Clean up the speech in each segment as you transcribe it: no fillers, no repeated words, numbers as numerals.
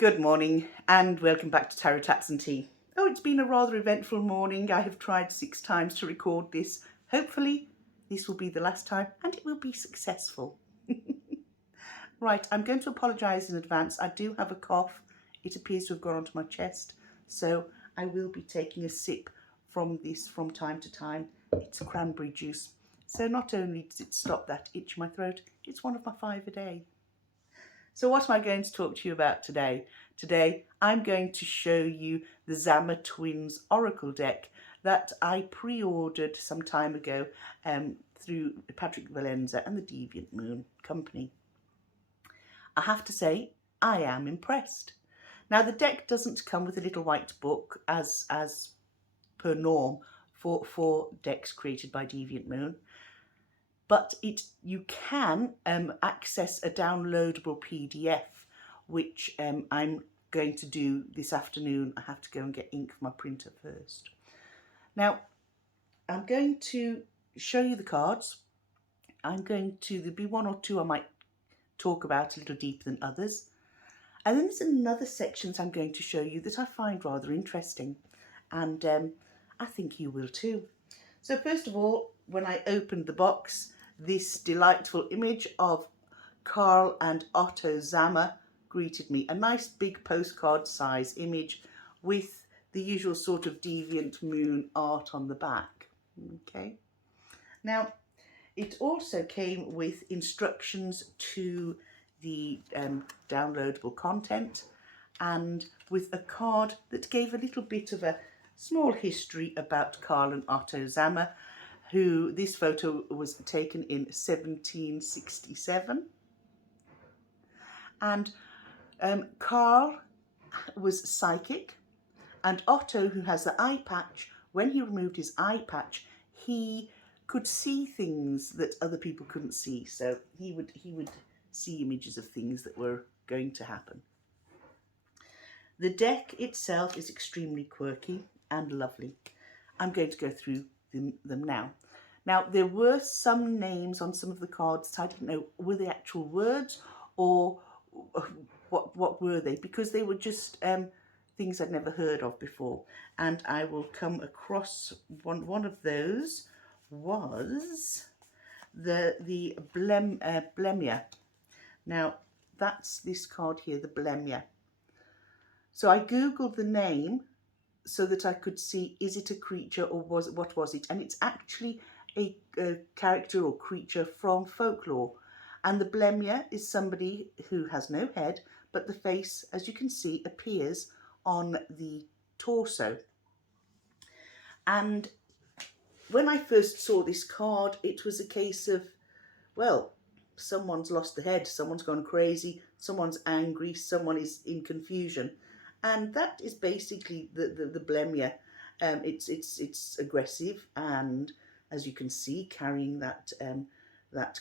Good morning and welcome back to Tarot Taps and Tea. Oh, it's been a rather eventful morning. I have tried 6 times to record this. Hopefully this will be the last time and it will be successful. Right, I'm going to apologise in advance. I do have a cough. It appears to have gone onto my chest, so I will be taking a sip from this from time to time. It's cranberry juice. So not only does it stop that itch in my throat, it's one of my 5 a day. So what am I going to talk to you about today? Today I'm going to show you the Zammer Twins Oracle deck that I pre-ordered some time ago through Patrick Valenza and the Deviant Moon Company. I have to say, I am impressed. Now the deck doesn't come with a little white book as per norm for decks created by Deviant Moon. But you can access a downloadable PDF, which I'm going to do this afternoon. I have to go and get ink for my printer first. Now, I'm going to show you the cards. There'll be one or two I might talk about a little deeper than others. And then there's another section I'm going to show you that I find rather interesting. And I think you will too. So first of all, when I opened the box, this delightful image of Carl and Otto Zammer greeted me. A nice big postcard size image with the usual sort of Deviant Moon art on the back. Okay. Now, it also came with instructions to the downloadable content and with a card that gave a little bit of a small history about Carl and Otto Zammer, who this photo was taken in 1767. And Carl was psychic, and Otto, who has the eye patch, when he removed his eye patch, he could see things that other people couldn't see. So he would see images of things that were going to happen. The deck itself is extremely quirky and lovely. I'm going to go through them now. Now, there were some names on some of the cards. I didn't know, were they actual words or what were they? Because they were just things I'd never heard of before. And I will come across one of those was the Blemia. Now, that's this card here, the Blemia. So I googled the name so that I could see, is it a creature or what was it? And it's actually a character or creature from folklore. And the Blemia is somebody who has no head, but the face, as you can see, appears on the torso. And when I first saw this card, it was a case of, well, someone's lost their head, someone's gone crazy, someone's angry, someone is in confusion. And that is basically the Blemia. It's aggressive, and as you can see, carrying that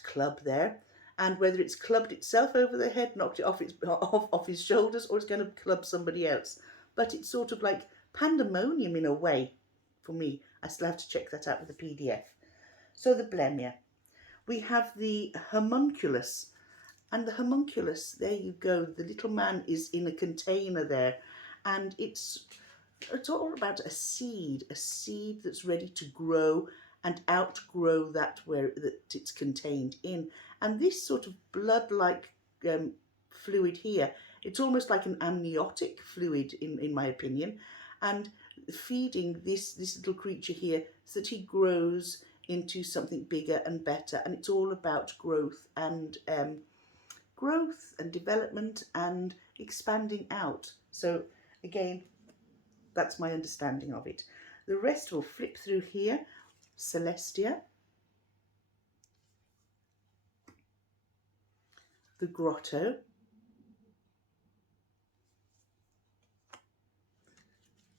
club there. And whether it's clubbed itself over the head, knocked it off his shoulders, or it's going to club somebody else. But it's sort of like pandemonium in a way for me. I still have to check that out with the PDF. So the Blemia. We have the homunculus. And the homunculus, there you go. The little man is in a container there. And it's all about a seed that's ready to grow and outgrow that it's contained in. And this sort of blood-like fluid here, it's almost like an amniotic fluid in my opinion, and feeding this little creature here so that he grows into something bigger and better. And it's all about growth and development and expanding out. So again, that's my understanding of it. The rest will flip through here. Celestia, the Grotto,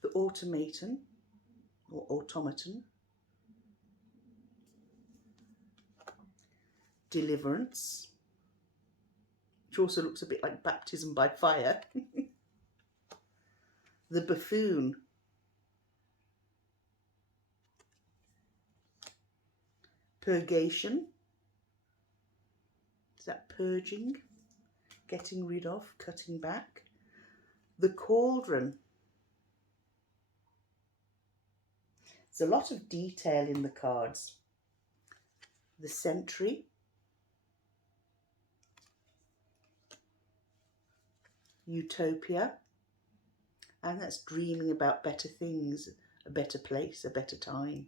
the Automaton or Automaton, Deliverance, which also looks a bit like baptism by fire, the Buffoon, Purgation, is that purging, getting rid of, cutting back, The cauldron. There's a lot of detail in the cards. The sentry. Utopia. And that's dreaming about better things, a better place, a better time.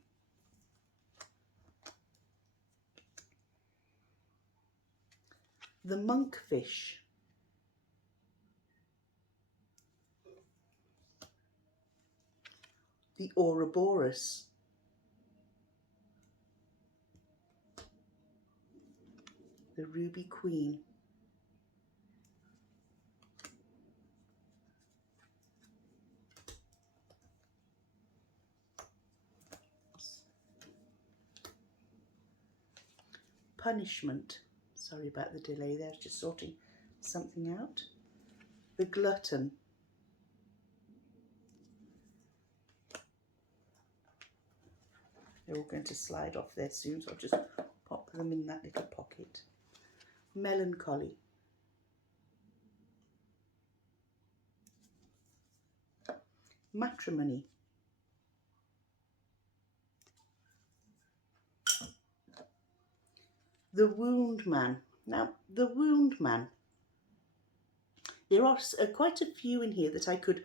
The monkfish. The Ouroboros. The Ruby Queen. Punishment. Sorry about the delay there, I was just sorting something out. The glutton. They're all going to slide off there soon, so I'll just pop them in that little pocket. Melancholy. Matrimony. The Wound Man. Now, the Wound Man. There are quite a few in here that I could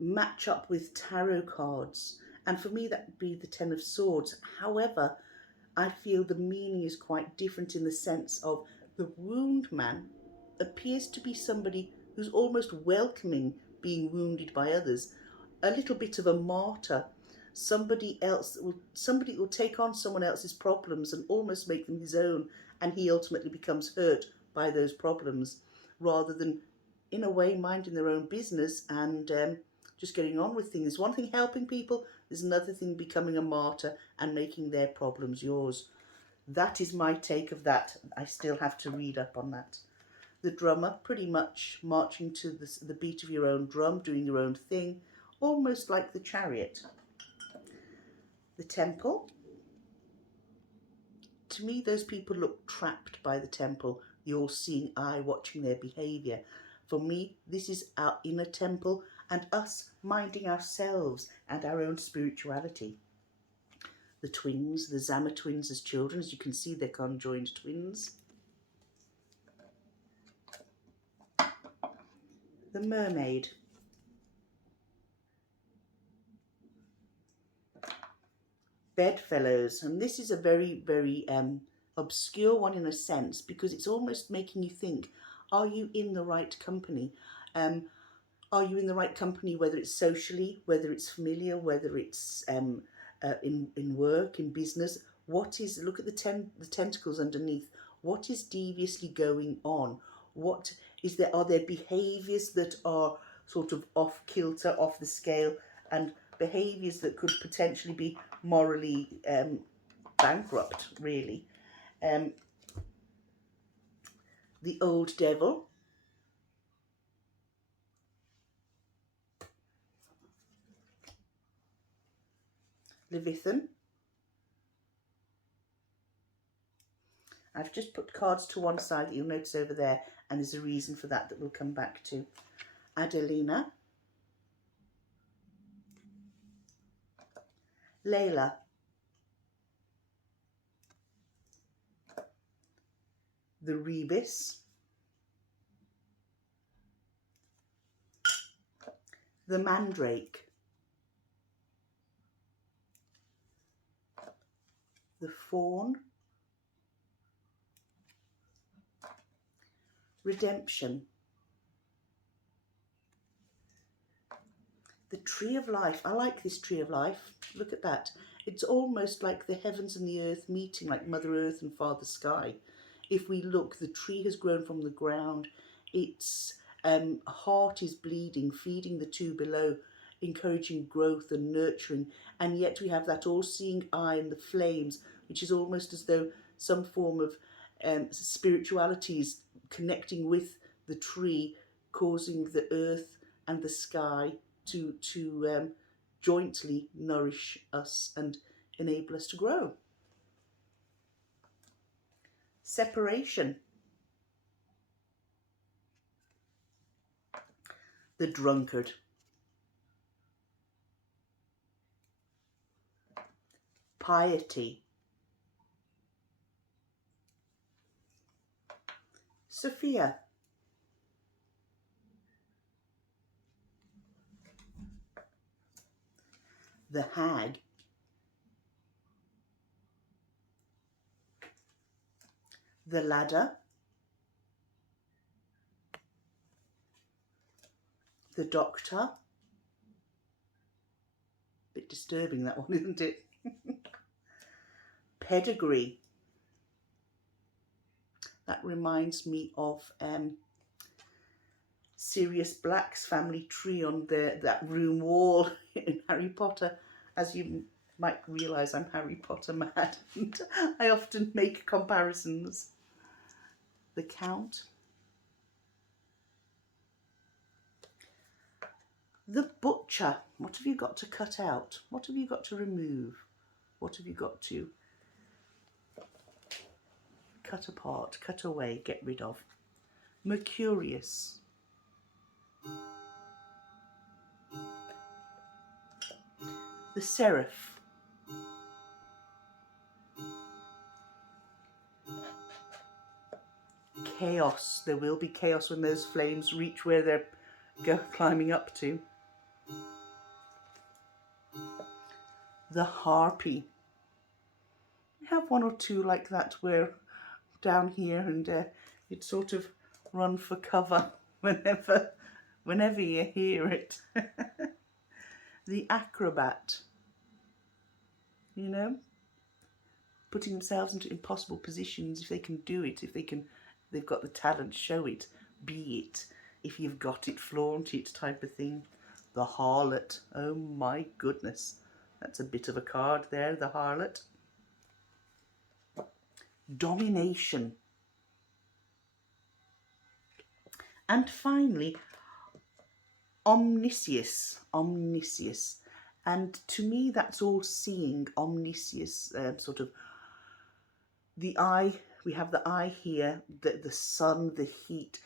match up with tarot cards. And for me, that would be the Ten of Swords. However, I feel the meaning is quite different in the sense of the Wound Man appears to be somebody who's almost welcoming being wounded by others. A little bit of a martyr. Somebody that will take on someone else's problems and almost make them his own, and he ultimately becomes hurt by those problems, rather than, in a way, minding their own business and just getting on with things. One thing helping people, there's another thing becoming a martyr and making their problems yours. That is my take of that. I still have to read up on that. The drummer, pretty much marching to the beat of your own drum, doing your own thing, almost like the Chariot. The temple. To me, those people look trapped by the temple, the all-seeing eye watching their behaviour. For me, this is our inner temple and us minding ourselves and our own spirituality. The twins, the Zammer twins as children, as you can see, they're conjoined twins. The mermaid. Bedfellows, and this is a very, very obscure one in a sense, because it's almost making you think, are you in the right company? Are you in the right company, whether it's socially, whether it's familiar, whether it's in work, in business? What is, look at the tentacles underneath, what is deviously going on? What is there, are there behaviours that are sort of off kilter, off the scale, and behaviours that could potentially be morally bankrupt, really? The old devil. Leviathan. I've just put cards to one side that you'll notice over there, and there's a reason for that we'll come back to. Adelina. Layla. The Rebus. The Mandrake. The Fawn. Redemption. The Tree of Life. I like this Tree of Life. Look at that. It's almost like the heavens and the earth meeting, like Mother Earth and Father Sky. If we look, the tree has grown from the ground. Its heart is bleeding, feeding the two below, encouraging growth and nurturing. And yet we have that all-seeing eye and the flames, which is almost as though some form of spirituality is connecting with the tree, causing the earth and the sky to jointly nourish us and enable us to grow. Separation. the drunkard. Piety. Sophia. The hag. The ladder. The doctor. Bit disturbing, that one, isn't it? Pedigree. That reminds me of Sirius Black's family tree on that room wall in Harry Potter. As you might realise, I'm Harry Potter mad, and I often make comparisons. The Count. The butcher. What have you got to cut out? What have you got to remove? What have you got to cut apart, cut away, get rid of? Mercurius. The seraph. Chaos. There will be chaos when those flames reach where they're climbing up to. The harpy. We have one or two like that where down here, and you'd sort of run for cover whenever you hear it. The acrobat. You know, putting themselves into impossible positions. If they can do it, they've got the talent, show it, be it. If you've got it, flaunt it, type of thing. The harlot. Oh my goodness. That's a bit of a card there, the harlot. Domination. And finally, omniscience. Omniscience. And to me, that's all seeing, omniscience, sort of the eye. We have the eye here, the sun, the heat,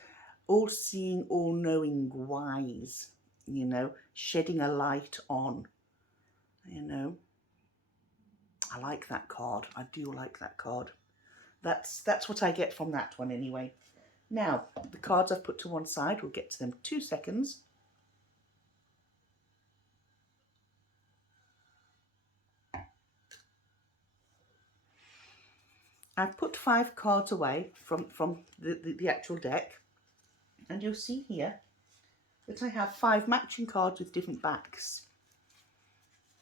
all seeing, all knowing, wise, you know, shedding a light on, you know. I like that card. I do like that card. That's what I get from that one anyway. Now, the cards I've put to one side, we'll get to them 2 seconds. I've put 5 cards away from the actual deck, and you'll see here that I have 5 matching cards with different backs,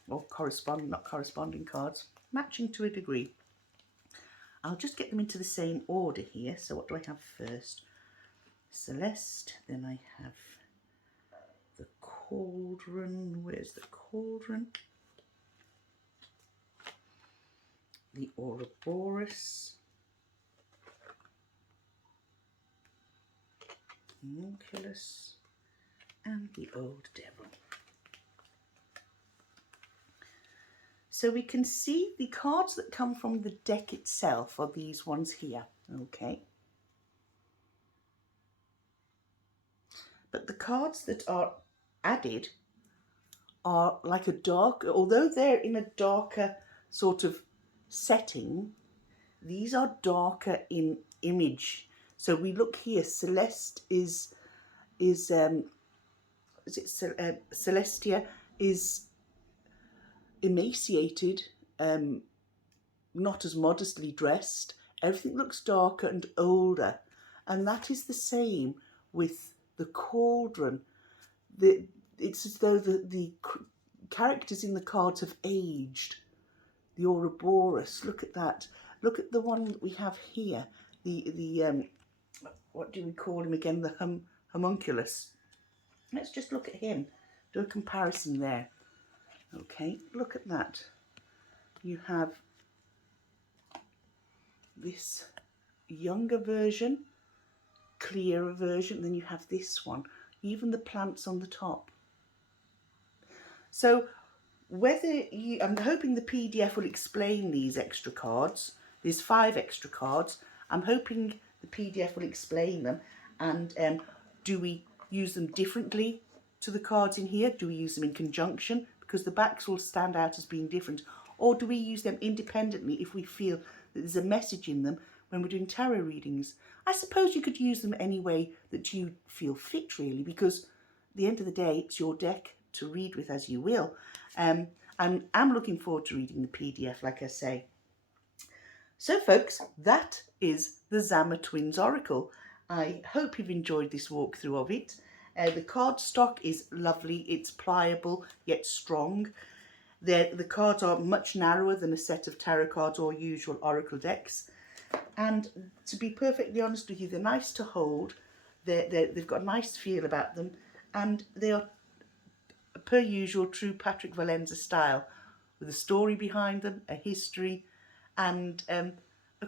or not corresponding cards, matching to a degree. I'll just get them into the same order here. So what do I have first? Celeste, then I have the cauldron. Where's the cauldron? The Ouroboros, Homunculus, and the Old Devil. So we can see the cards that come from the deck itself are these ones here, okay? But the cards that are added are like a dark, although they're in a darker sort of setting, these are darker in image. So we look here, Celeste Celestia is emaciated, not as modestly dressed. Everything looks darker and older, and that is the same with the cauldron. It's as though the characters in the cards have aged. The Ouroboros, look at that. Look at the one that we have here. The what do we call him again? The homunculus. Let's just look at him. Do a comparison there. Okay, look at that. You have this younger version, clearer version, then you have this one. Even the plants on the top. So I'm hoping the PDF will explain these extra cards. There's 5 extra cards. I'm hoping the PDF will explain them. And do we use them differently to the cards in here? Do we use them in conjunction because the backs will stand out as being different? Or do we use them independently if we feel that there's a message in them when we're doing tarot readings? I suppose you could use them any way that you feel fit, really, because at the end of the day, it's your deck to read with as you will. And I'm looking forward to reading the PDF, like I say. So folks, that is the Zammer Twins Oracle. I hope you've enjoyed this walkthrough of it. The cardstock is lovely, it's pliable yet strong. The cards are much narrower than a set of tarot cards or usual oracle decks. And to be perfectly honest with you, they're nice to hold. They've got a nice feel about them. And they are, per usual, true Patrick Valenza style, with a story behind them, a history, and a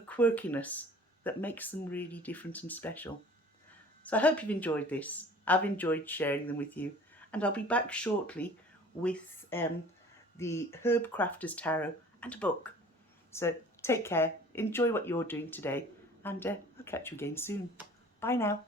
quirkiness that makes them really different and special. So I hope you've enjoyed this. I've enjoyed sharing them with you, and I'll be back shortly with the Herb Crafter's Tarot and a book. So take care, enjoy what you're doing today, and I'll catch you again soon. Bye now.